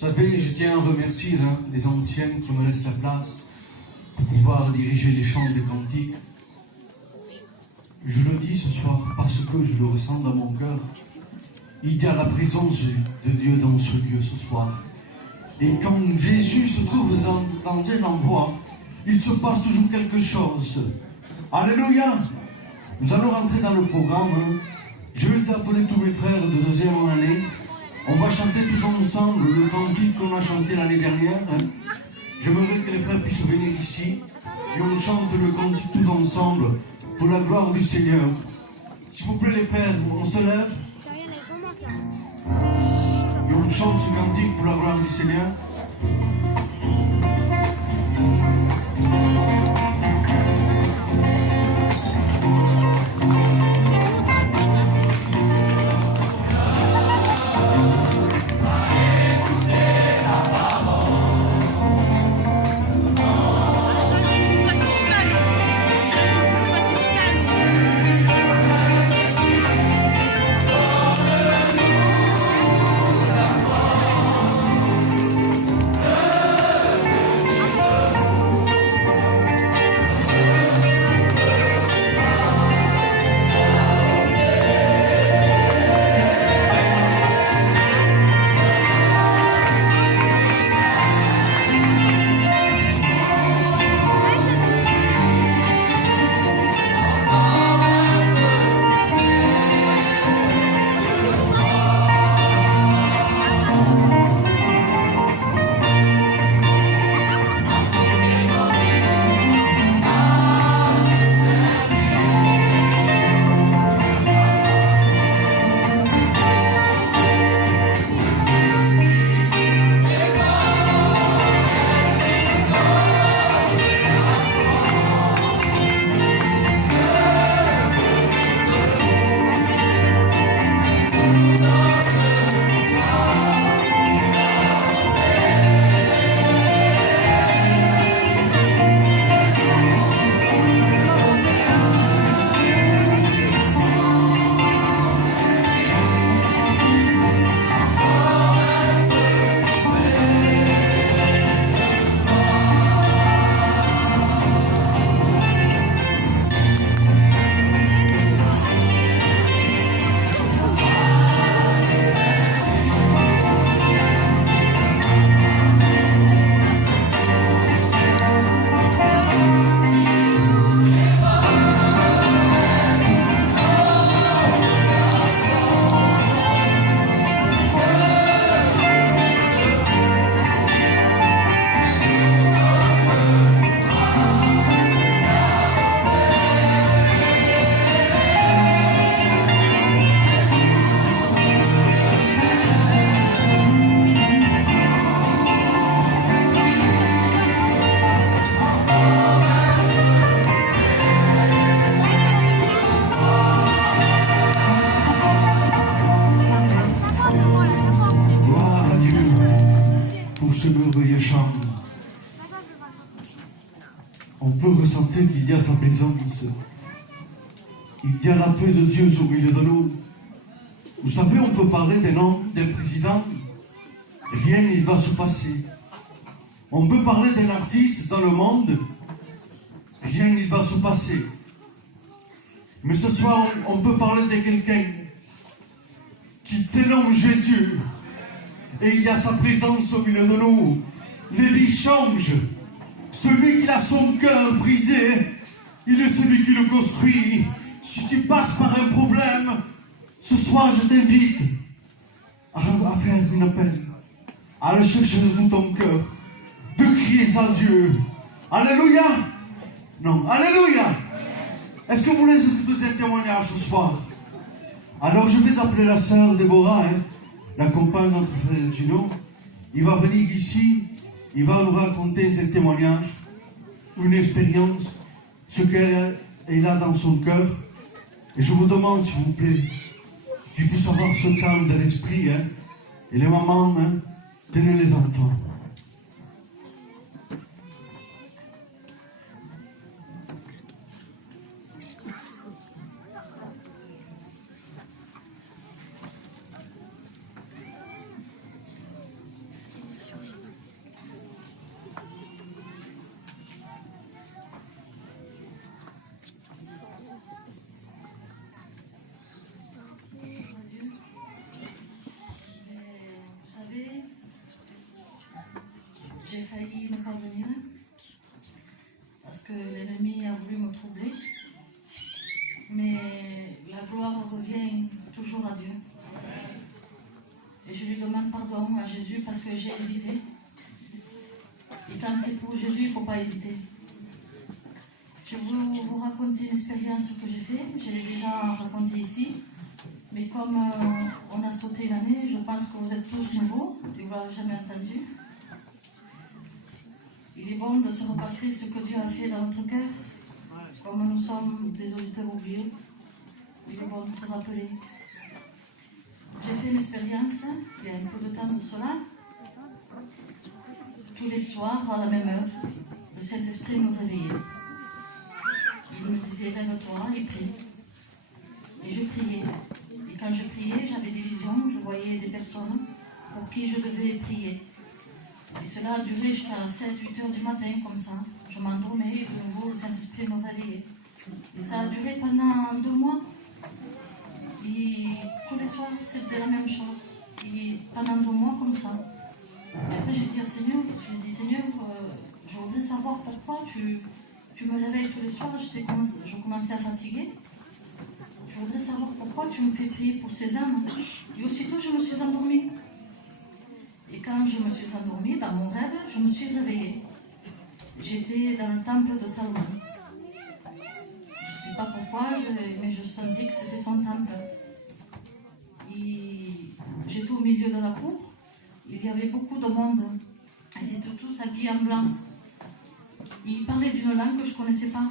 savez, je tiens à remercier les anciennes qui me laissent la place pour pouvoir diriger les chants des cantiques. Je le dis ce soir parce que je le ressens dans mon cœur. Il y a la présence de Dieu dans ce lieu ce soir. Et quand Jésus se trouve dans un endroit, il se passe toujours quelque chose. Alléluia! Nous allons rentrer dans le programme. Je vais appeler tous mes frères de deuxième année. On va chanter tous ensemble le cantique qu'on a chanté l'année dernière. J'aimerais que les frères puissent venir ici et on chante le cantique tous ensemble pour la gloire du Seigneur. S'il vous plaît les frères, on se lève et on chante ce cantique pour la gloire du Seigneur. On peut ressentir qu'il y a sa présence. Il y a la paix de Dieu au milieu de nous. Vous savez, on peut parler d'un homme, d'un président, rien ne va se passer. On peut parler d'un artiste dans le monde, rien ne va se passer. Mais ce soir, on peut parler de quelqu'un qui s'énomme Jésus. Et il y a sa présence au milieu de nous. Les vies changent. Celui qui a son cœur brisé, il est celui qui le construit. Si tu passes par un problème, ce soir je t'invite à faire une appel, à le chercher de tout ton cœur, de crier à Dieu. Alléluia! Non, Alléluia! Est-ce que vous voulez écouter un témoignage ce soir? Alors je vais appeler la sœur Déborah, la compagne de notre frère Gino. Il va venir ici, il va nous raconter un témoignage, une expérience, ce qu'elle a dans son cœur. Et je vous demande, s'il vous plaît, qu'il puisse avoir ce calme de l'esprit. Et les mamans, tenez les enfants. j'ai failli ne pas venir parce que l'ennemi a voulu me troubler. Mais la gloire revient toujours à Dieu. Et je lui demande pardon à Jésus parce que j'ai hésité. Et quand c'est pour Jésus, il ne faut pas hésiter. Je vais vous raconter une expérience que j'ai faite. Je l'ai déjà racontée ici. Mais comme on a sauté l'année, je pense que vous êtes tous nouveaux et vous ne l'avez jamais entendu. Il est bon de se repasser ce que Dieu a fait dans notre cœur. Comme nous sommes des auditeurs oubliés, il est bon de se rappeler. J'ai fait une expérience, il y a un peu de temps de cela. Tous les soirs, à la même heure, le Saint-Esprit me réveillait. Il me disait, lève-toi et prie. Et je priais. Et quand je priais, j'avais des visions, je voyais des personnes pour qui je devais prier. Et cela a duré jusqu'à 7-8 heures du matin, comme ça. Je m'endormais et de nouveau, le Saint-Esprit me réveillait. Et ça a duré pendant 2 mois. Et tous les soirs, c'était la même chose. Et pendant 2 mois, comme ça. Et après, j'ai dit à Seigneur, je voudrais savoir pourquoi tu me réveilles tous les soirs. Je commençais à fatiguer. Je voudrais savoir pourquoi tu me fais prier pour ces âmes. Et aussitôt, je me suis endormie. Et quand je me suis endormie, dans mon rêve, je me suis réveillée. J'étais dans le temple de Salomon. Je ne sais pas pourquoi, mais je sentais que c'était son temple. Et j'étais au milieu de la cour. Il y avait beaucoup de monde. Ils étaient tous habillés en blanc. Ils parlaient d'une langue que je ne connaissais pas.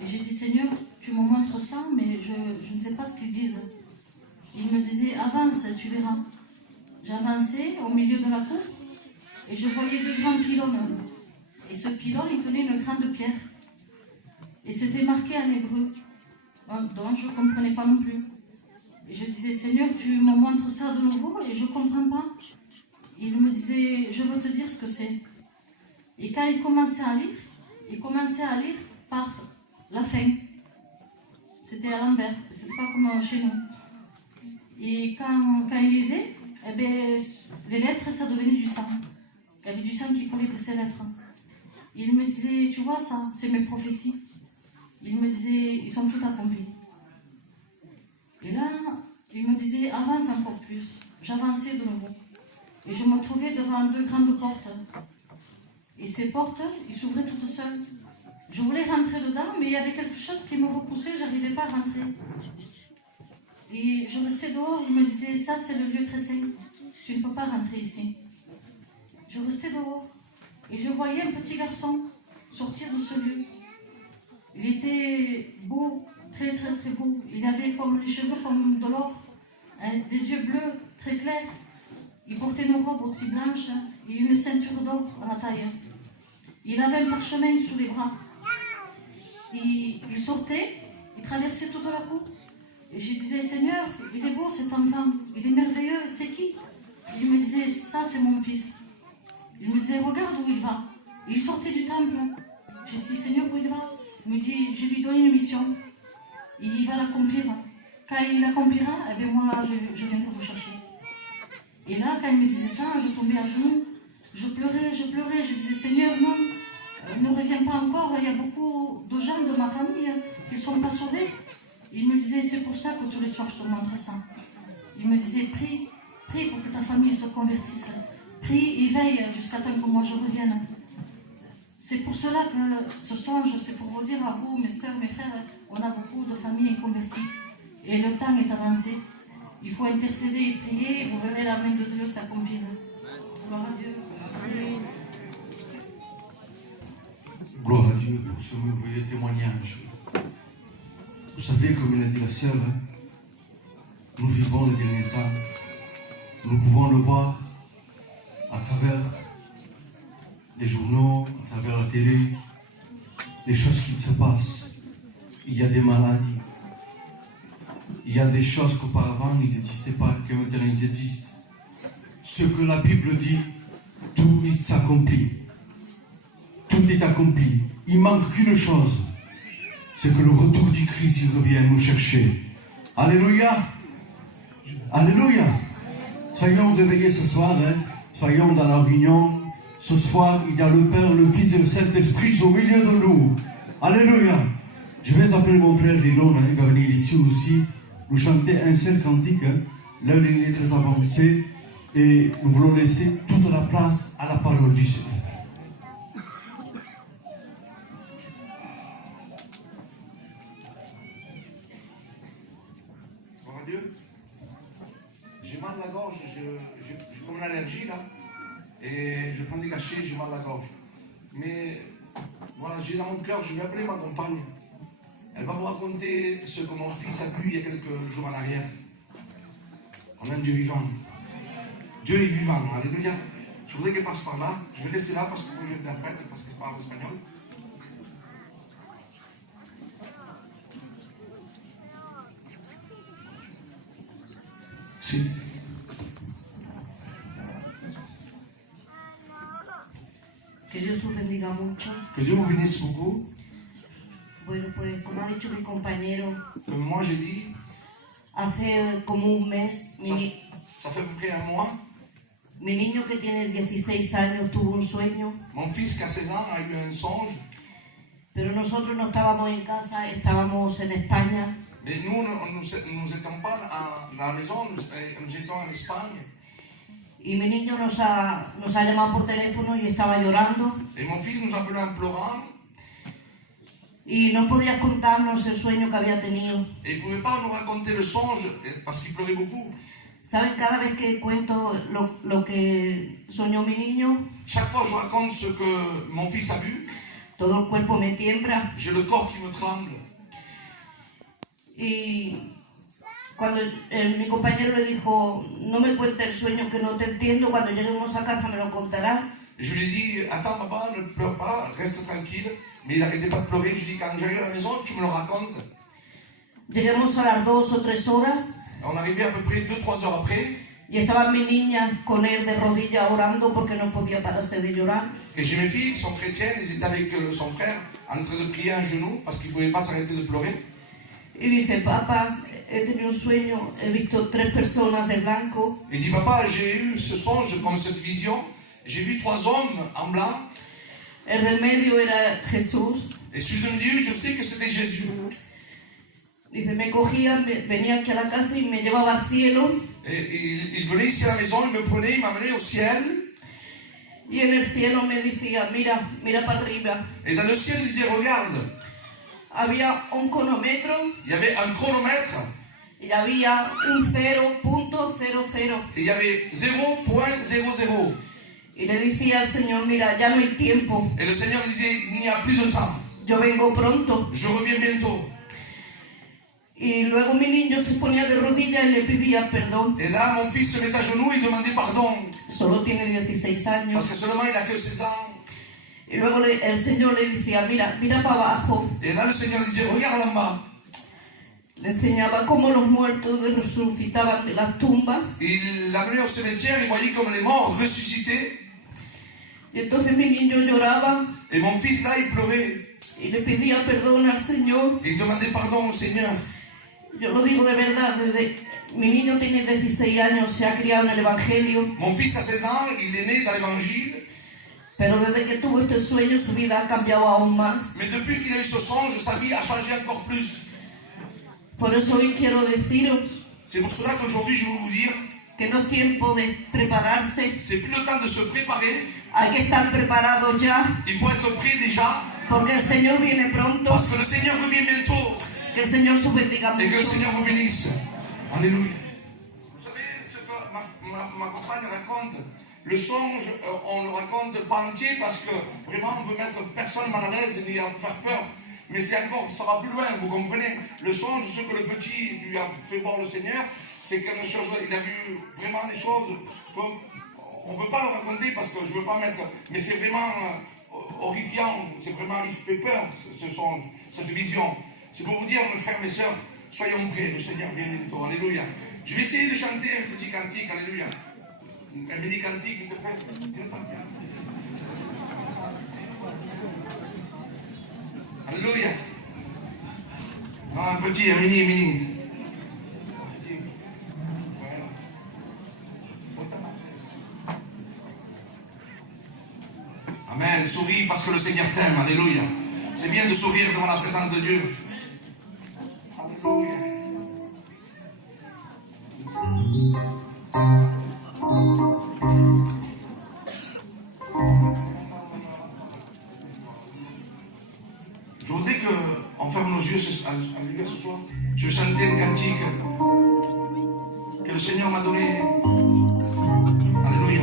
Et j'ai dit, Seigneur, tu me montres ça, mais je ne sais pas ce qu'ils disent. Il me disait, avance, tu verras. J'avançais au milieu de la cour et je voyais 2 grands pylônes. Et ce pylône, il tenait une grande pierre. Et c'était marqué en hébreu, dont je ne comprenais pas non plus. Et je disais, Seigneur, tu me montres ça de nouveau et je ne comprends pas. Il me disait, je veux te dire ce que c'est. Et quand il commençait à lire par la fin. C'était à l'envers, c'était pas comme chez nous. Et quand il lisait, eh bien, les lettres, ça devenait du sang. Il y avait du sang qui coulait de ces lettres. Il me disait, tu vois ça, c'est mes prophéties. Il me disait, ils sont tout accomplis. Et là, il me disait, avance encore plus. J'avançais de nouveau. Et je me trouvais devant 2 grandes portes. Et ces portes, ils s'ouvraient toutes seules. Je voulais rentrer dedans, mais il y avait quelque chose qui me repoussait, je n'arrivais pas à rentrer. Et je restais dehors, il me disait, ça c'est le lieu très saint, tu ne peux pas rentrer ici. Je restais dehors, et je voyais un petit garçon sortir de ce lieu. Il était beau, très très très beau. Il avait comme les cheveux comme de l'or, hein, des yeux bleus très clairs. Il portait une robe aussi blanche et une ceinture d'or à la taille. Il avait un parchemin sous les bras. Il sortait, il traversait toute la cour. Et je disais, Seigneur, il est beau cet enfant, il est merveilleux, c'est qui? Il me disait, ça c'est mon fils. Il me disait, regarde où il va. Il sortait du temple. J'ai dit, Seigneur, où il va? Il me dit, je lui donne une mission. Il va l'accomplir. Quand il l'accomplira, eh bien moi, je viendrai vous chercher. Et là, quand il me disait ça, je tombais à genoux. Je pleurais. Je disais, Seigneur, non, ne reviens pas encore. Il y a beaucoup de gens de ma famille qui ne sont pas sauvés. Il me disait, c'est pour ça que tous les soirs je te montre ça. Il me disait, prie pour que ta famille se convertisse. Prie et veille jusqu'à temps que moi je revienne. C'est pour cela que ce songe, c'est pour vous dire à vous, mes soeurs, mes frères, on a beaucoup de familles converties. Et le temps est avancé. Il faut intercéder et prier, et vous verrez la main de Dieu s'accomplir. Gloire à Dieu. Amen. Gloire à Dieu pour ce merveilleux témoignage. Vous savez, comme il a dit la sœur, nous vivons le dernier temps. Nous pouvons le voir à travers les journaux, à travers la télé, les choses qui se passent. Il y a des maladies. Il y a des choses qu'auparavant ils n'existaient pas, que maintenant ils existent. Ce que la Bible dit, tout s'accomplit. Tout est accompli. Il manque qu'une chose. C'est que le retour du Christ, il revient nous chercher. Alléluia. Alléluia. Soyons réveillés ce soir. Soyons dans la réunion. Ce soir, il y a le Père, le Fils et le Saint-Esprit au milieu de nous. Alléluia. Je vais appeler mon frère Lilon, il va venir ici aussi, nous chanter un seul cantique. L'heure est très avancée et nous voulons laisser toute la place à la parole du Seigneur. Gloire à Dieu. J'ai mal à la gorge, j'ai comme une allergie là, et je prends des cachets, j'ai mal à la gorge. Mais voilà, j'ai dans mon cœur, je vais appeler ma compagne. Elle va vous raconter ce que mon fils a vu il y a quelques jours en arrière. On a un Dieu vivant. Dieu est vivant, alléluia. Je voudrais qu'elle passe par là. Je vais rester là parce qu'il faut que je t'interprète, parce que je parle espagnol. Si. Que Dios os bendiga mucho. Que Dieu vous bénisse beaucoup. Bueno, pues como ha dicho mi compañero, Comme moi j'ai dit, hace como un mes, ça fait à peu près un mois, mi niño que tiene 16 años tuvo un sueño, mon fils qui a 16 ans a eu un songe, pero nosotros no estábamos en casa, estábamos en España. mais nous n'étions pas à la maison, nous étions en Espagne. Y mi niño nos ha llamado por teléfono y estaba llorando. Et mon fils nous appelait en pleurant. Y no podía contarnos el sueño que había tenido. Et il ne pouvait pas nous raconter le songe parce qu'il pleurait beaucoup. ¿Saben? Cada vez que cuento lo que soñó mi niño, Chaque fois que je raconte ce que mon fils a vu, todo el cuerpo me tiembla. j'ai le corps qui me tremble. Y cuando mi compañero le dijo, no me cuentes el sueño que no te entiendo, cuando lleguemos a casa me lo contarás. Je lui ai dit, attends papa, ne pleure pas, reste tranquille. Mais il n'arrêtait pas de pleurer. Je lui ai dit, quand j'arrive à la maison, tu me le racontes. Lleguemos a las 2 o 3 horas. On arrivait à peu près 2-3 heures après. Y estaban mi niña con él de rodillas orando porque no podía pararse de llorar. Et j'ai mes filles qui sont chrétiennes, elles étaient avec son frère en train de prier un genou parce qu'ils ne pouvaient pas s'arrêter de pleurer. Y dice, papá, he tenido un sueño, he visto 3 personas de blanco. Il dit, papa, j'ai eu ce songe comme cette vision. J'ai vu 3 hommes en blanc. El del medio era Jesús. Et celui du milieu, je sais que c'était Jésus. Dice, me cogía, venía aquí a la casa y me llevaba al cielo. Et il venait ici à la maison, il me prenait, il m'amenait au ciel. Y en el cielo me decía, mira, mira para arriba. Et dans le ciel, il disait, regarde. Había un cronómetro. Il y avait un chronomètre. Y había un 0.00. Et il y avait 0.00. Y le decía al Señor, mira, ya no hay tiempo. Et le Seigneur disait, il n'y a plus de temps. Yo vengo pronto. Je reviens bientôt. Y luego mi niño se ponía de rodillas y le pedía perdón. Et là, mon fils se met à genoux et demandait pardon. Solo tiene 16 años. Parce que seulement il n'a que 16 ans. Y luego el Señor le decía, mira, mira para abajo. Et là, le Seigneur disait, regarde en bas. Le enseñaba cómo los muertos resucitaban de las tumbas. Il l'amenait au cimetière, il voyait comme les morts ressuscités. Y entonces mi niño lloraba. Et mon fils, là, il pleurait. Y le pedía perdón al Señor. Et il demandait pardon au Seigneur. Yo lo digo de verdad, mi niño tiene 16 años, se ha criado en el Evangelio. Mon fils a 16 ans, il est né dans l'évangile. Pero desde que tuvo este sueño, su vida ha cambiado aún más. Mais depuis qu'il a eu ce songe, sa vie a changé encore plus. Por eso hoy quiero deciros C'est pour cela qu'aujourd'hui, je veux vous dire, que no es tiempo de prepararse. c'est plus le temps de se préparer. Hay que estar preparados ya, Il faut être prêt déjà. porque el Señor viene pronto. Parce que le Seigneur revient bientôt. Que el Señor se bendiga Et que le mucho. Seigneur vous bénisse. Alléluia. Vous savez ce que ma compagne raconte? Le songe, on ne le raconte pas entier parce que vraiment on veut mettre personne mal à l'aise ni à faire peur. Mais c'est encore, ça va plus loin, vous comprenez? Le songe, ce que le petit lui a fait voir le Seigneur, c'est quelque chose, il a vu vraiment des choses qu'on ne veut pas le raconter parce que je ne veux pas mettre, mais c'est vraiment horrifiant, c'est vraiment, il fait peur, ce songe, cette vision. C'est pour vous dire, mes frères, mes sœurs, soyons prêts, le Seigneur vient bientôt, alléluia. Je vais essayer de chanter un petit cantique, alléluia. Un petit cantique, il te fait. Alléluia. Non, un petit, un mini. Amen. Souris parce que le Seigneur t'aime. Alléluia. C'est bien de sourire devant la présence de Dieu. Alléluia. Je voudrais qu'on ferme nos yeux Alléluia, ce soir. Je vais chanter un cantique que le Seigneur m'a donné. Alléluia.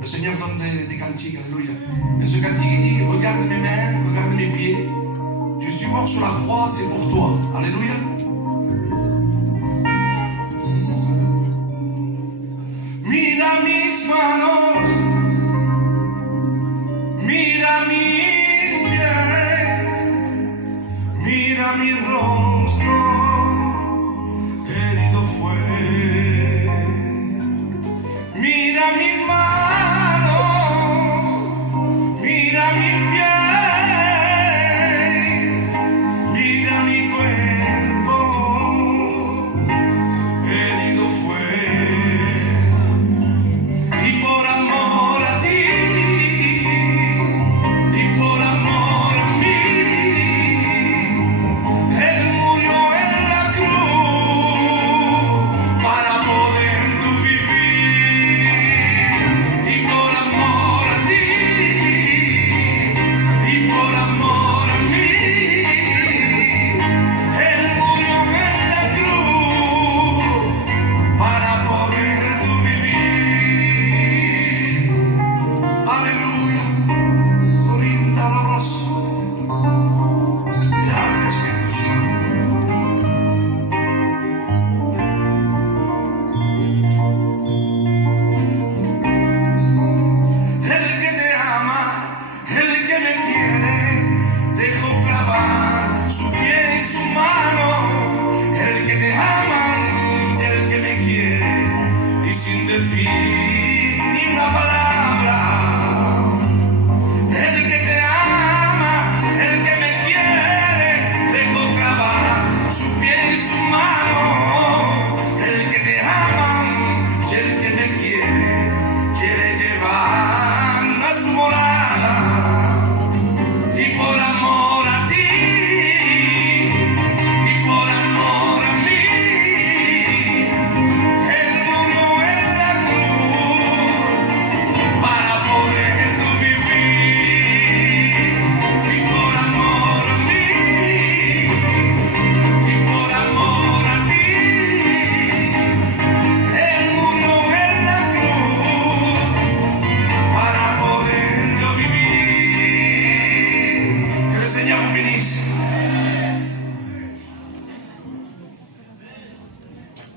Le Seigneur donne des cantiques. Alléluia. Et ce cantique, il dit, regarde mes mains, regarde mes pieds. Je suis mort sur la croix, c'est pour toi. Alléluia. Mira mis manos, mira mis pies, mira mi rostro, herido fue. Mira mis manos, mira mis pies, mira mi cuerpo, herido fue. Y por amor a ti, y por amor a mí, Él murió en la cruz para poder tú vivir. Y por amor a ti, y por amor a mí, Él murió en la cruz para poder tú vivir. Aleluya. Sorinda la razón. Gracias, Espíritu Santo. El que te ama, el que me quiere, dejó clavar su pie y su mano. El que te ama, el que me quiere, y sin decir ni una palabra. El que te ama, el que me quiere, dejó clavar su pie y su mano. El que te ama y el que me quiere llevar a su morada. Y por amor a ti, y por amor a mí, Él murió en la cruz para poder tú vivir. Y por amor a mí, y por amor a ti, Él murió en la cruz para poder yo vivir. Que le Seigneur vous bénisse.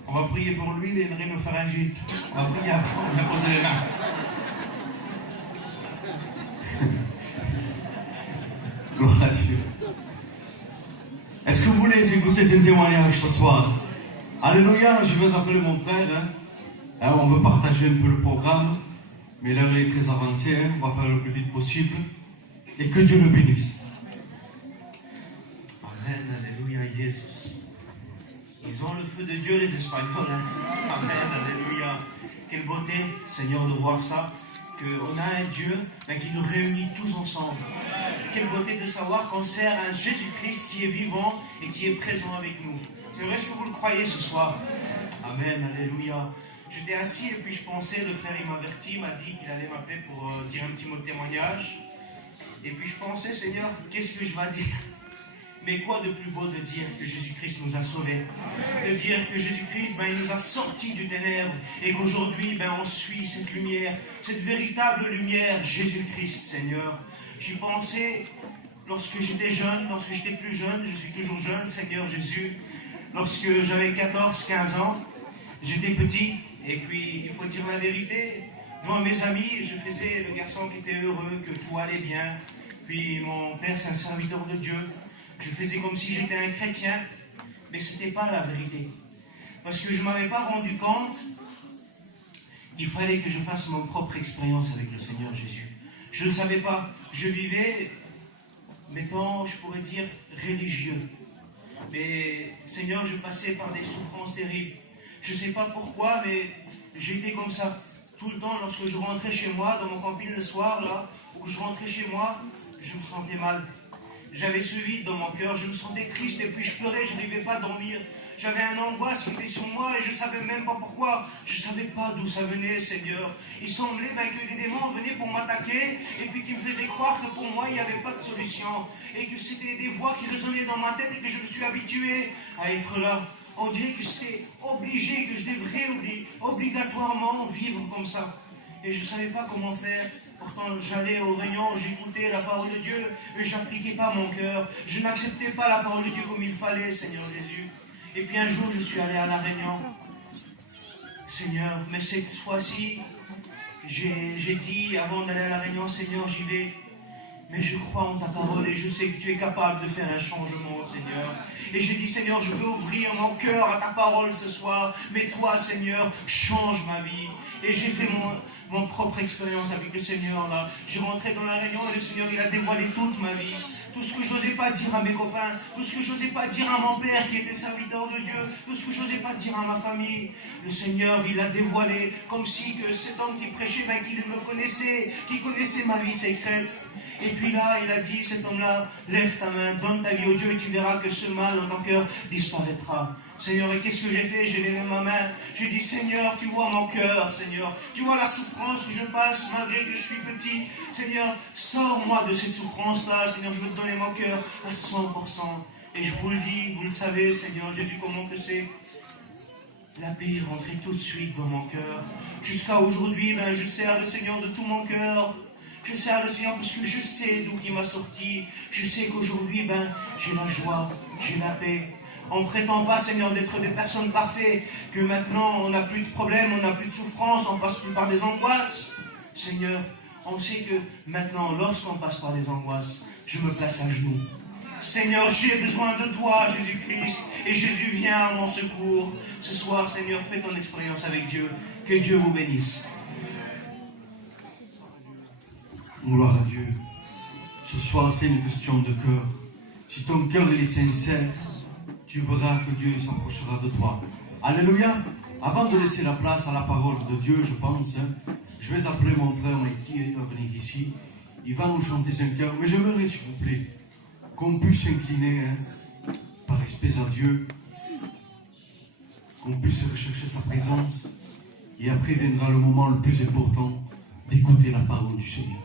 On va prier pour lui, il aimerait me faire un gîte. On va prier après, on va poser les mains. Gloire à Dieu. Est-ce que vous voulez écouter ce témoignage ce soir? Alléluia, je vais appeler mon frère. On veut partager un peu le programme, mais l'heure est très avancée, on va faire le plus vite possible. Et que Dieu le bénisse. Amen, alléluia, Jésus. Ils ont le feu de Dieu, les Espagnols. Hein? Amen, alléluia. Quelle beauté, Seigneur, de voir ça. Qu'on a un Dieu qui nous réunit tous ensemble. Quelle beauté de savoir qu'on sert un Jésus-Christ qui est vivant et qui est présent avec nous. C'est vrai, est-ce que vous le croyez ce soir? Amen, alléluia. J'étais assis et puis je pensais, le frère il m'avertit, il m'a dit qu'il allait m'appeler pour dire un petit mot de témoignage. Et puis je pensais, Seigneur, qu'est-ce que je vais dire? Mais quoi de plus beau de dire que Jésus-Christ nous a sauvés? De dire que Jésus-Christ, il nous a sortis du ténèbre et qu'aujourd'hui, on suit cette lumière, cette véritable lumière, Jésus-Christ, Seigneur. J'y pensais lorsque j'étais jeune, lorsque j'étais plus jeune, je suis toujours jeune, Seigneur Jésus. Lorsque j'avais 14-15 ans, j'étais petit et puis, il faut dire la vérité, devant mes amis, je faisais le garçon qui était heureux, que tout allait bien. Puis mon père, c'est un serviteur de Dieu. Je faisais comme si j'étais un chrétien, mais ce n'était pas la vérité. Parce que je ne m'avais pas rendu compte qu'il fallait que je fasse mon propre expérience avec le Seigneur Jésus. Je ne savais pas. Je vivais, mettons, je pourrais dire, religieux. Mais Seigneur, je passais par des souffrances terribles. Je ne sais pas pourquoi, mais j'étais comme ça. tout le temps, lorsque je rentrais chez moi, dans mon camping le soir, là, ou que je rentrais chez moi, je me sentais mal. J'avais ce vide dans mon cœur, je me sentais triste et puis je pleurais, je n'arrivais pas à dormir. J'avais un angoisse qui était sur moi et je ne savais même pas pourquoi. Je ne savais pas d'où ça venait, Seigneur. Il semblait que des démons venaient pour m'attaquer et puis qui me faisaient croire que pour moi, il n'y avait pas de solution. Et que c'était des voix qui résonnaient dans ma tête et que je me suis habitué à être là. On dirait que c'était obligé, que je devrais obligatoirement vivre comme ça. Et je ne savais pas comment faire. Pourtant, j'allais aux réunions, j'écoutais la parole de Dieu, mais je n'appliquais pas mon cœur. Je n'acceptais pas la parole de Dieu comme il fallait, Seigneur Jésus. Et puis un jour, je suis allé à la réunion. Seigneur, mais cette fois-ci, j'ai dit, avant d'aller à la réunion, Seigneur, j'y vais. Mais je crois en ta parole et je sais que tu es capable de faire un changement, Seigneur. Et j'ai dit, Seigneur, je veux ouvrir mon cœur à ta parole ce soir. Mais toi, Seigneur, change ma vie. Et j'ai fait mon propre expérience avec le Seigneur, là. J'ai rentré dans la réunion et le Seigneur, il a dévoilé toute ma vie. Tout ce que je n'osais pas dire à mes copains, tout ce que je n'osais pas dire à mon père qui était serviteur de Dieu, tout ce que je n'osais pas dire à ma famille, le Seigneur, il a dévoilé, comme si que cet homme qui prêchait, qu'il me connaissait, qui connaissait ma vie secrète. Et puis là, il a dit, cet homme-là, lève ta main, donne ta vie au Dieu et tu verras que ce mal dans ton cœur disparaîtra. Seigneur, et qu'est-ce que j'ai fait? J'ai levé ma main, j'ai dit, Seigneur, tu vois mon cœur, Seigneur. Tu vois la souffrance que je passe malgré que je suis petit. Seigneur, sors-moi de cette souffrance-là, Seigneur, je veux te donner mon cœur à 100%. Et je vous le dis, vous le savez, Seigneur Jésus, comment que c'est. La paix est rentrée tout de suite dans mon cœur. Jusqu'à aujourd'hui, je sers le Seigneur de tout mon cœur. Je sers le Seigneur parce que je sais d'où il m'a sorti. Je sais qu'aujourd'hui, j'ai la joie, j'ai la paix. On ne prétend pas, Seigneur, d'être des personnes parfaites, que maintenant on n'a plus de problèmes, on n'a plus de souffrance, on ne passe plus par des angoisses. Seigneur, on sait que maintenant, lorsqu'on passe par des angoisses, je me place à genoux. Seigneur, j'ai besoin de toi, Jésus-Christ, et Jésus vient à mon secours. Ce soir, Seigneur, fais ton expérience avec Dieu. Que Dieu vous bénisse. Gloire à Dieu. Ce soir, c'est une question de cœur. Si ton cœur est sincère, tu verras que Dieu s'approchera de toi. Alléluia. Avant de laisser la place à la parole de Dieu, je pense, je vais appeler mon frère Mikey à venir ici. Il va nous chanter un cœur. Mais j'aimerais, s'il vous plaît, qu'on puisse s'incliner par respect à Dieu, qu'on puisse rechercher sa présence. Et après viendra le moment le plus important d'écouter la parole du Seigneur.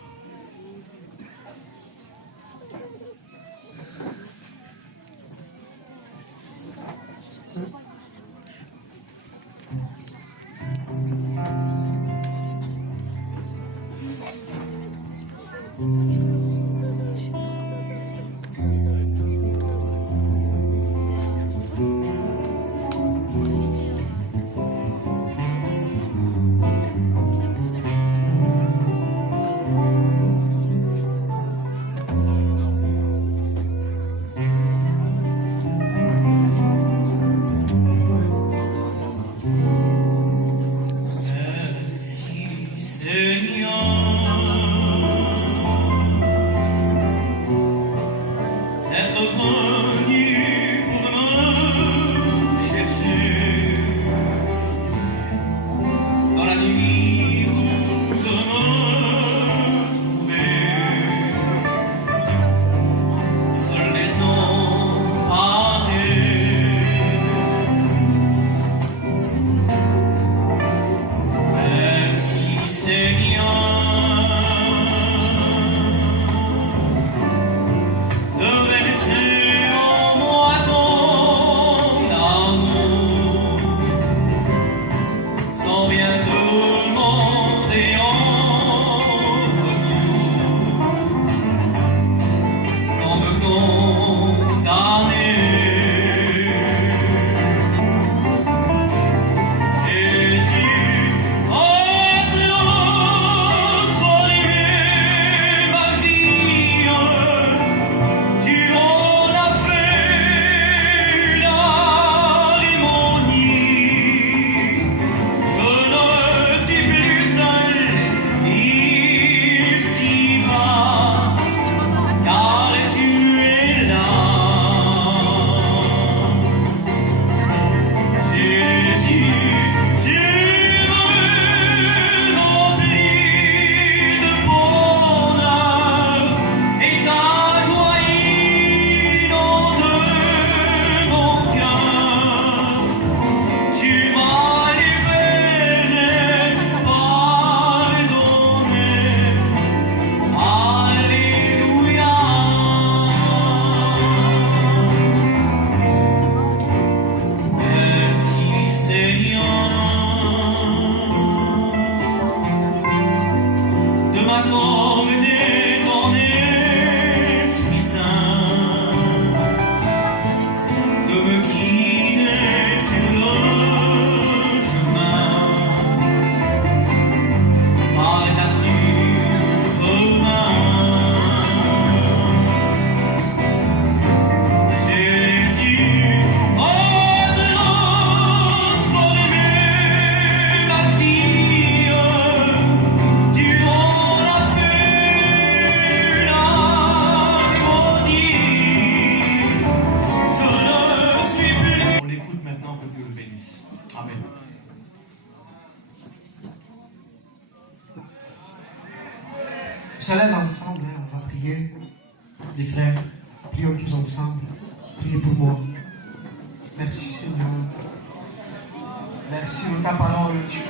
Seigneur. m'accorder ton Esprit Saint, de me guider sur le chemin, par ta sûre main. Jésus, oh de sauver ma fille, durant la maudit, je ne suis plus. On l'écoute maintenant, que Dieu le bénisse. Amen. On se lève ensemble, hein, on va prier. Les frères, prions tous ensemble. Priez pour moi. Merci Seigneur. Merci de ta parole, Dieu.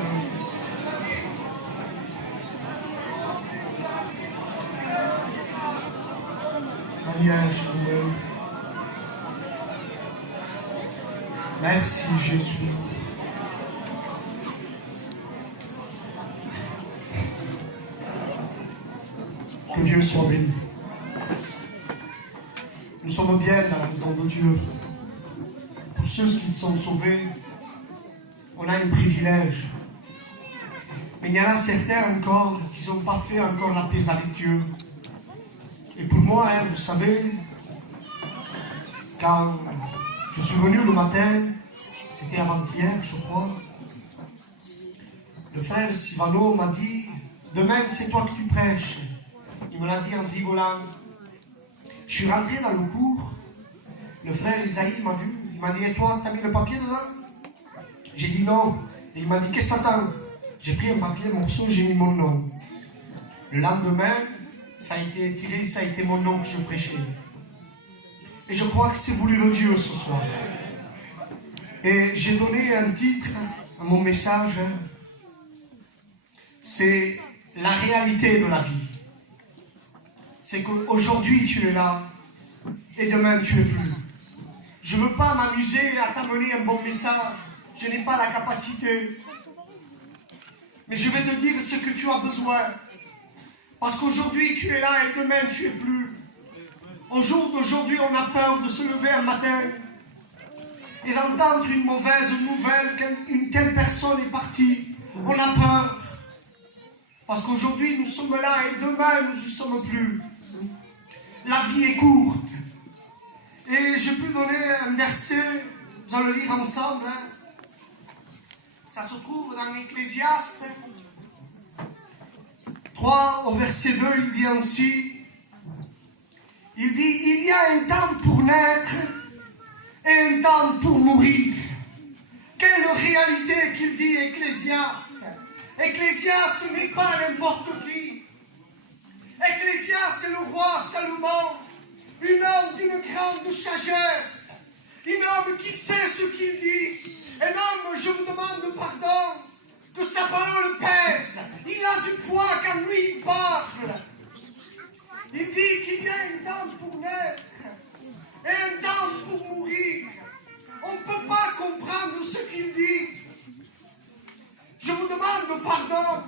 Mariage nouveau. Merci Jésus. Que Dieu soit béni. Nous sommes bien dans la maison de Dieu. Pour ceux qui sont sauvés, on a un privilège. Mais il y en a certains encore qui n'ont pas fait encore la paix avec Dieu. Et pour moi, hein, vous savez, quand je suis venu le matin, c'était avant-hier, je crois, le frère Sivano m'a dit, demain c'est toi que tu prêches. Il me l'a dit en rigolant. Je suis rentré dans le cours, le frère Isaïe m'a vu, il m'a dit, et toi, t'as mis le papier dedans? J'ai dit non. Et il m'a dit, qu'est-ce que t'attends? J'ai pris un papier, un morceau, j'ai mis mon nom. Le lendemain, ça a été tiré, ça a été mon nom que je prêchais. Et je crois que c'est voulu de Dieu ce soir. Et j'ai donné un titre à mon message, c'est la réalité de la vie. C'est qu'aujourd'hui tu es là et demain tu es plus. Je ne veux pas m'amuser à t'amener un bon message, je n'ai pas la capacité. Mais je vais te dire ce que tu as besoin. Parce qu'aujourd'hui tu es là et demain tu es plus. Au jour d'aujourd'hui on a peur de se lever un matin et d'entendre une mauvaise nouvelle qu'une telle personne est partie. On a peur. Parce qu'aujourd'hui nous sommes là et demain nous n'y sommes plus. La vie est courte. Et je peux donner un verset, nous allons le lire ensemble. Hein. Ça se trouve dans Ecclésiaste 3 au verset 2, il dit ainsi. Il dit, il y a un temps pour naître et un temps pour mourir. Quelle réalité qu'il dit Ecclésiaste. Ecclésiaste n'est pas n'importe qui. Ecclésiaste est le roi Salomon, un homme d'une grande sagesse, un homme qui sait ce qu'il dit, un homme, je vous demande pardon, que sa parole pèse, il a du poids quand lui il parle. Il dit qu'il y a un temps pour naître et un temps pour mourir. On ne peut pas comprendre ce qu'il dit. Je vous demande pardon.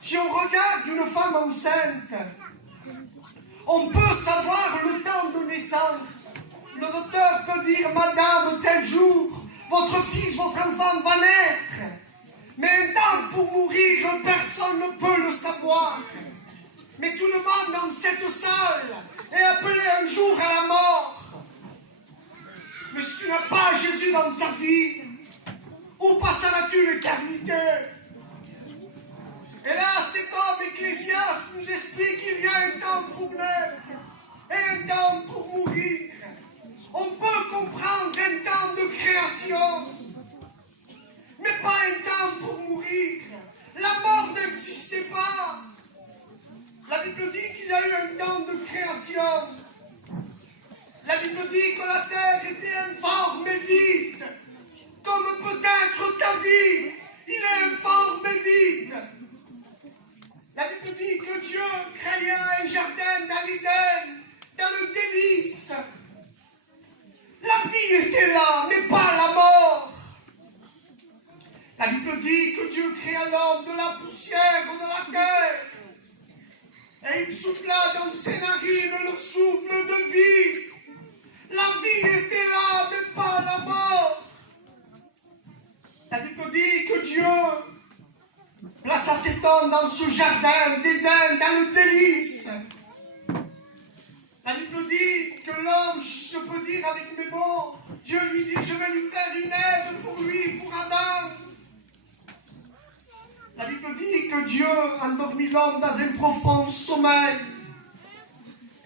Si on regarde une femme enceinte, on peut savoir le temps de naissance. Le docteur peut dire, madame, tel jour, votre fils, votre enfant va naître. Mais un temps pour mourir, personne ne peut le savoir. Mais tout le monde dans cette salle est appelé un jour à la mort. Mais si tu n'as pas Jésus dans ta vie, où passeras-tu l'éternité? Et là, cet homme Ecclésiaste nous explique qu'il y a un temps pour naître et un temps pour mourir. On peut comprendre un temps de création, mais pas un temps pour mourir. La mort n'existait pas. La Bible dit qu'il y a eu un temps de création. La Bible dit que la terre était informe et vide, comme peut-être ta vie, il est informe et vide. La Bible dit que Dieu créa un jardin dans l'Éden, dans le délice. La vie était là, mais pas la mort. La Bible dit que Dieu créa l'homme de la poussière de la terre il souffla dans ses narines le souffle de vie. La vie était là, mais pas la mort. La Bible dit que Dieu plaça cet homme dans ce jardin d'Éden, dans le délice. La Bible dit que l'homme, je peux dire avec mes mots, Dieu lui dit, je vais lui faire une aide pour lui, pour Adam. La Bible dit que Dieu endormit l'homme dans un profond sommeil.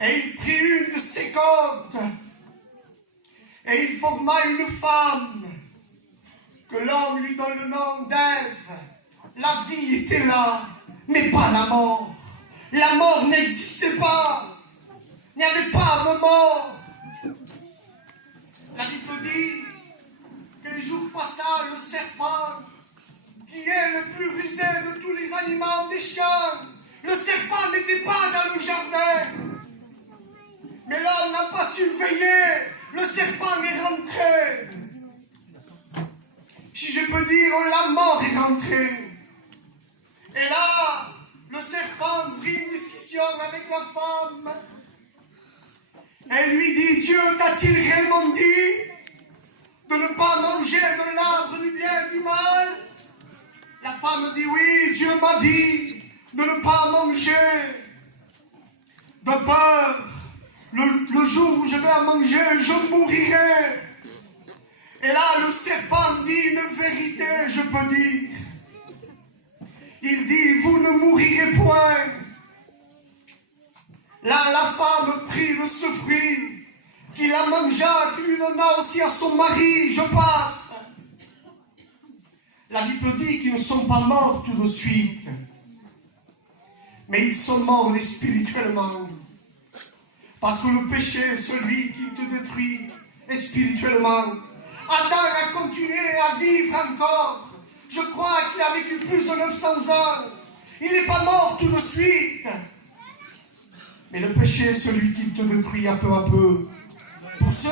Et il prit une de ses côtes. Et il forma une femme. Que l'homme lui donne le nom d'Ève. La vie était là, mais pas la mort. La mort n'existait pas. Il n'y avait pas de mort. La Bible dit que les jours passa, le serpent, qui est le plus rusé de tous les animaux des champs, le serpent n'était pas dans le jardin. Mais l'homme n'a pas su veiller. Le serpent est rentré. Si je peux dire, la mort est rentrée. Et là, le serpent prit une discussion avec la femme. Elle lui dit, Dieu t'a-t-il réellement dit de ne pas manger de l'arbre du bien et du mal? La femme dit, oui, Dieu m'a dit de ne pas manger de beurre. Le jour où je vais en manger, je mourirai. Et là, le serpent dit une vérité, je peux dire. Il dit, vous ne mourirez point. Là, la femme prit de ce fruit, qu'il la mangea, qu'il lui donna aussi à son mari, je passe. La Bible dit qu'ils ne sont pas morts tout de suite, mais ils sont morts spirituellement. Parce que le péché est celui qui te détruit spirituellement. Adam a continué à vivre encore. Je crois qu'il a vécu plus de 900 ans. Il n'est pas mort tout de suite. Mais le péché est celui qui te détruit à peu. Pour ceux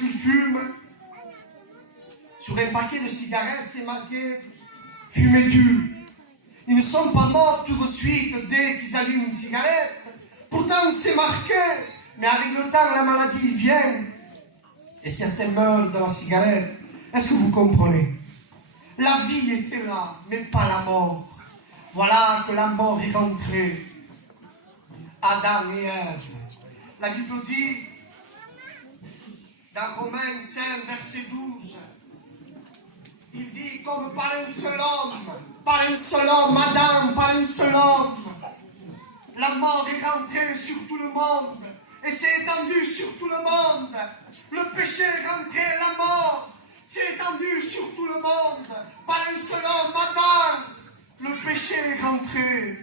qui fument, sur un paquet de cigarettes, c'est marqué « Fumez-tu ». Ils ne sont pas morts tout de suite dès qu'ils allument une cigarette. Pourtant, c'est marqué. Mais avec le temps, la maladie vient. Et certains meurent de la cigarette. Est-ce que vous comprenez? La vie était là, mais pas la mort. Voilà que la mort est rentrée. Adam et Ève. La Bible dit, dans Romains 5, verset 12, il dit, comme par un seul homme, Adam, par un seul homme, la mort est rentrée sur tout le monde. Et s'est étendu sur tout le monde. Le péché est rentré, la mort s'est étendu sur tout le monde. Par un seul homme, Adam, le péché est rentré.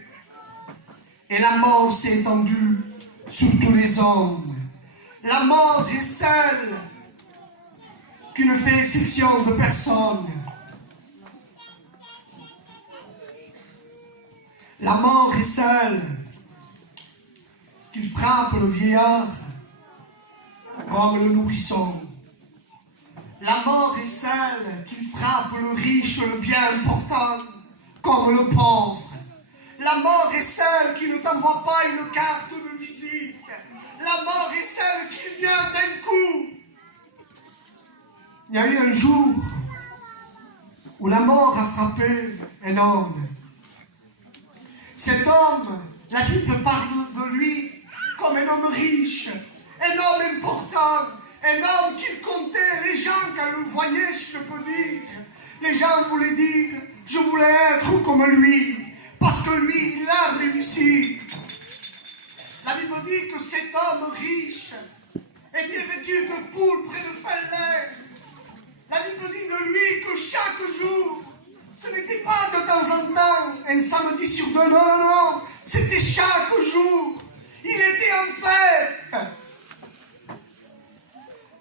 Et la mort s'est étendue sur tous les hommes. La mort est celle qui ne fait exception de personne. La mort est celle qui frappe le vieillard comme le nourrisson. La mort est celle qui frappe le riche, le bien important, comme le pauvre. La mort est celle qui ne t'envoie pas une carte de visite. La mort est celle qui vient d'un coup. Il y a eu un jour où la mort a frappé un homme. Cet homme, la Bible parle de lui comme un homme riche, un homme important, un homme qui comptait les gens quand le voyait, je peux dire. Les gens voulaient dire, je voulais être comme lui, parce que lui, il a réussi. La Bible dit que cet homme riche était vêtu de pourpre et de fin lin. La Bible dit de lui que chaque jour, ce n'était pas de temps en temps, un samedi sur deux, non, c'était chaque jour. Il était en fête.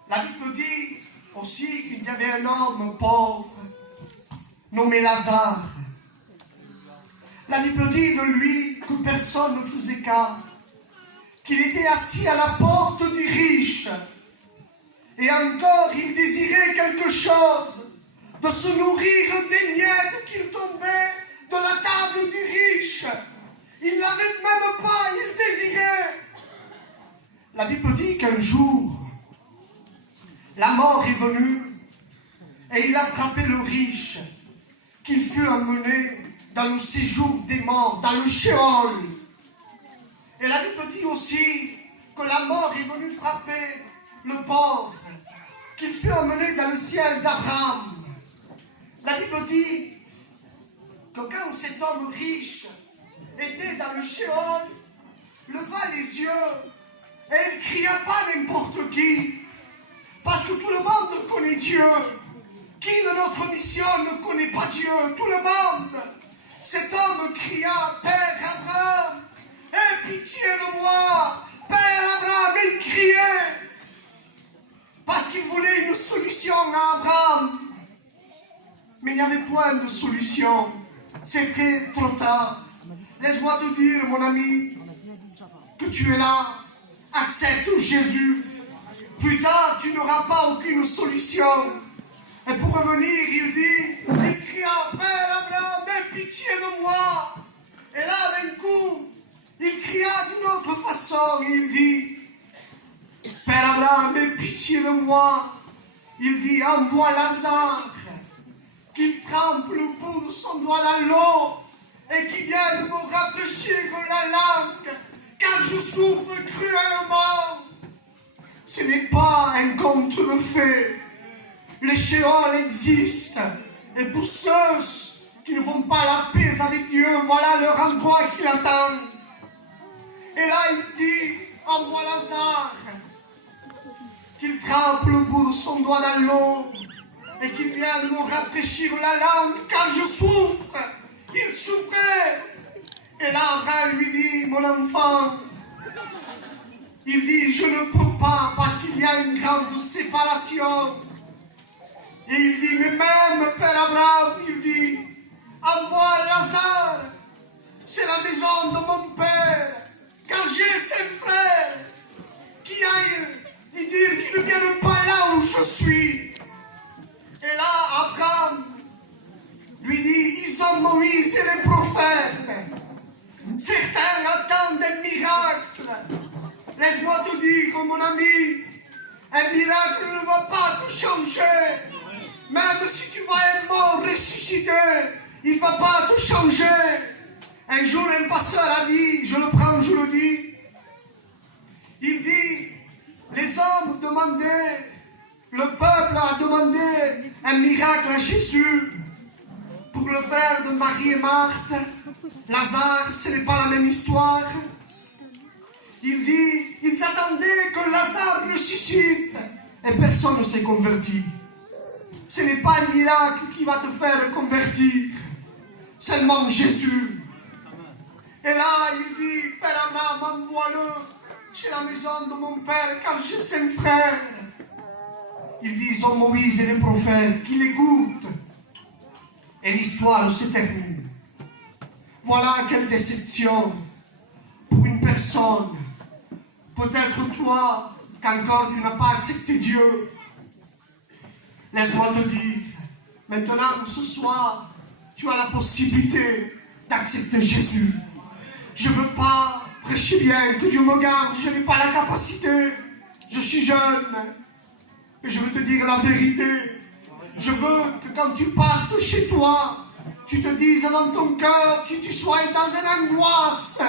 La Bible dit aussi qu'il y avait un homme pauvre, nommé Lazare. La Bible dit de lui que personne ne faisait cas, qu'il était assis à la porte du riche. Et encore, il désirait quelque chose, de se nourrir des miettes qu'il tombait de la table du riche. Il n'avait même pas, il désirait. La Bible dit qu'un jour, la mort est venue et il a frappé le riche, qu'il fut emmené dans le séjour des morts, dans le Sheol. Et la Bible dit aussi que la mort est venue frapper le pauvre, qu'il fut emmené dans le ciel d'Abraham. La Bible dit que quand cet homme riche était dans le Sheol, leva les yeux et il ne cria pas n'importe qui, parce que tout le monde connaît Dieu. Qui de notre mission ne connaît pas Dieu? Tout le monde. Cet homme cria, Père Abraham, aie pitié de moi. Père Abraham, il criait, parce qu'il voulait une solution à Abraham. Mais il n'y avait point de solution. C'était trop tard. Laisse-moi te dire, mon ami, que tu es là. Accepte Jésus. Plus tard, tu n'auras pas aucune solution. Et pour revenir, il cria, Père Abraham, aie pitié de moi. Et là, d'un coup, il cria d'une autre façon. Il dit, Père Abraham, aie pitié de moi. Il dit, envoie Lazare, qu'il trempe le bout de son doigt dans l'eau et qu'il vienne me rafraîchir la langue, car je souffre cruellement. Ce n'est pas un conte de fées. Les Sheol existent. Et pour ceux qui ne font pas la paix avec Dieu, voilà leur endroit qui l'attend. Et là, il dit, envoie Lazare, qu'il trempe le bout de son doigt dans l'eau et qu'il vienne me rafraîchir la langue, car je souffre. Il souffrait. Et là, Abraham lui dit, mon enfant, il dit, je ne peux pas parce qu'il y a une grande séparation. Et il dit, mais même, Père Abraham, il dit, envoie Lazare, c'est la maison de mon père, car j'ai 5 frères qui aillent et dire qu'ils ne viennent pas là où je suis. Et là, Abraham lui dit, ils ont Moïse et les prophètes. Certains attendent un miracle. Laisse-moi te dire, mon ami, un miracle ne va pas te changer. Même si tu vas être mort, ressuscité, il ne va pas te changer. Un jour, un pasteur a dit, je le prends, je le dis, il dit, les hommes demandaient, le peuple a demandé un miracle à Jésus pour le frère de Marie et Marthe. Lazare, ce n'est pas la même histoire. Il dit, ils attendaient que Lazare ressuscite et personne ne s'est converti. Ce n'est pas un miracle qui va te faire convertir, seulement Jésus. Et là, il dit, Père Abraham, envoie-le chez la maison de mon père, car j'ai 5 frères. Il dit, ils ont Moïse et les prophètes qui l'écoutent. Et l'histoire se termine. Voilà quelle déception pour une personne. Peut-être toi, qu'encore tu n'as pas accepté Dieu. Laisse-moi te dire, maintenant, ce soir, tu as la possibilité d'accepter Jésus. Je ne veux pas prêcher bien, que Dieu me garde, je n'ai pas la capacité. Je suis jeune, et je veux te dire la vérité. Je veux que quand tu partes chez toi, tu te dises dans ton cœur que tu sois dans une angoisse.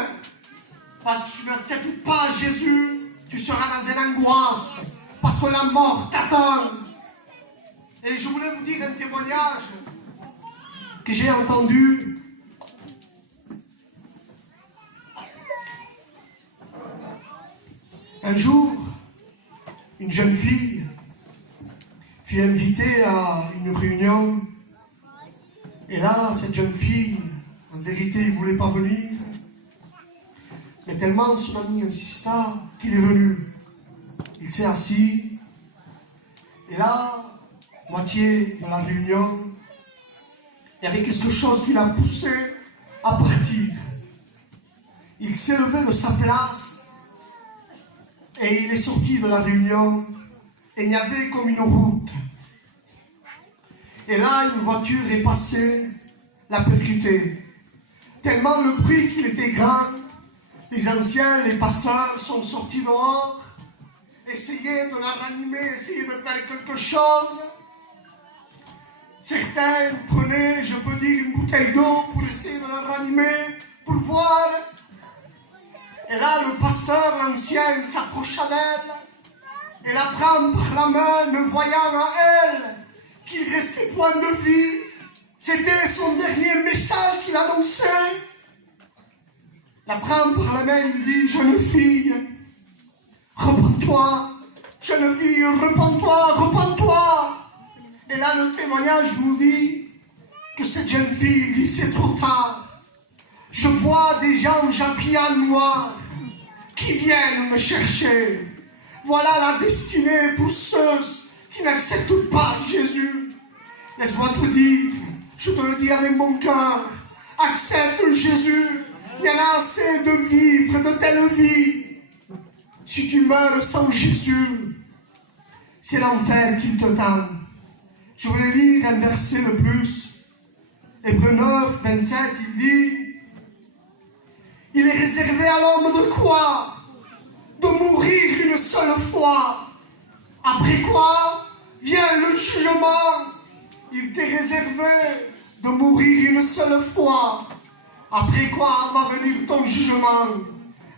Parce que tu n'acceptes pas Jésus, tu seras dans une angoisse. Parce que la mort t'attend. Et je voulais vous dire un témoignage que j'ai entendu. Un jour, une jeune fille fut invitée à une réunion. Et là, cette jeune fille, en vérité, ne voulait pas venir. Mais tellement son ami insista qu'il est venu. Il s'est assis. Et là, moitié de la réunion, il y avait quelque chose qui l'a poussé à partir. Il s'est levé de sa place et il est sorti de la réunion et il y avait comme une route. Et là, une voiture est passée, l'a percuté. tellement le bruit qu'il était grand. Les anciens, les pasteurs sont sortis dehors, essayaient de la ranimer, essayaient de faire quelque chose. Certains prenaient, je peux dire, une bouteille d'eau pour essayer de la ranimer, pour voir. Et là, le pasteur, l'ancien, s'approcha d'elle et la prend par la main, ne voyant à elle qu'il restait point de vie. C'était son dernier message qu'il annonçait. La prend par la main, il dit, jeune fille, repens-toi, jeune fille, repens-toi, repens-toi. Et là, le témoignage nous dit que cette jeune fille dit, c'est trop tard. Je vois des gens habillés en noir qui viennent me chercher. Voilà la destinée pour ceux qui n'acceptent pas Jésus. Laisse-moi te dire, je te le dis avec mon cœur, accepte Jésus. Il y en a assez de vivre de telle vie. Si tu meurs sans Jésus, c'est l'enfer qui te tend. Je voulais lire un verset de plus. Hébreux 9, 27, il dit, il est réservé à l'homme de quoi? De mourir une seule fois. Après quoi vient le jugement. Il t'est réservé de mourir une seule fois. Après quoi va venir ton jugement.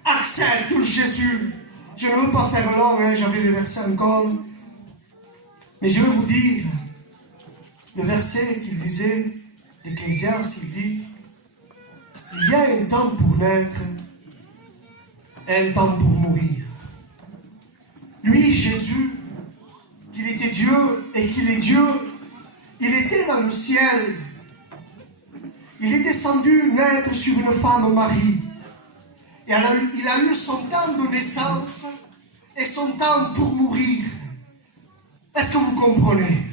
Accepte Jésus. Je ne veux pas faire long, hein, j'avais des versets encore. Mais je veux vous dire, le verset qu'il disait, d'Ecclésiaste, il dit, il y a un temps pour naître, un temps pour mourir. Lui, Jésus, qu'il était Dieu et qu'il est Dieu, il était dans le ciel. Il est descendu naître sur une femme, Marie. Et il a eu son temps de naissance et son temps pour mourir. Est-ce que vous comprenez?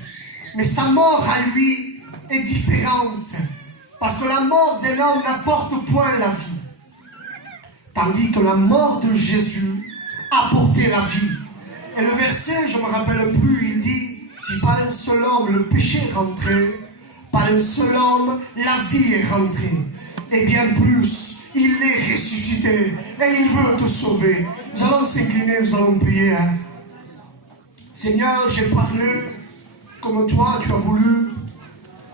Mais sa mort à lui est différente. Parce que la mort d'un homme n'apporte point la vie. Tandis que la mort de Jésus apportait la vie. Et le verset, je ne me rappelle plus, il dit, si par un seul homme le péché est rentré, par un seul homme la vie est rentrée. Et bien plus, il est ressuscité et il veut te sauver. Nous allons s'incliner, nous allons prier. Hein. Seigneur, j'ai parlé comme toi tu as voulu.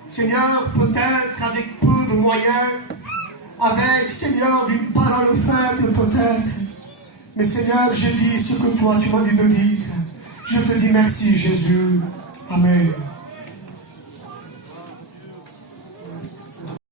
Seigneur, peut-être avec peu de moyens, avec, Seigneur, une parole faible peut-être. Mais Seigneur, j'ai dit ce que toi tu m'as dit de dire. Je te dis merci Jésus. Amen.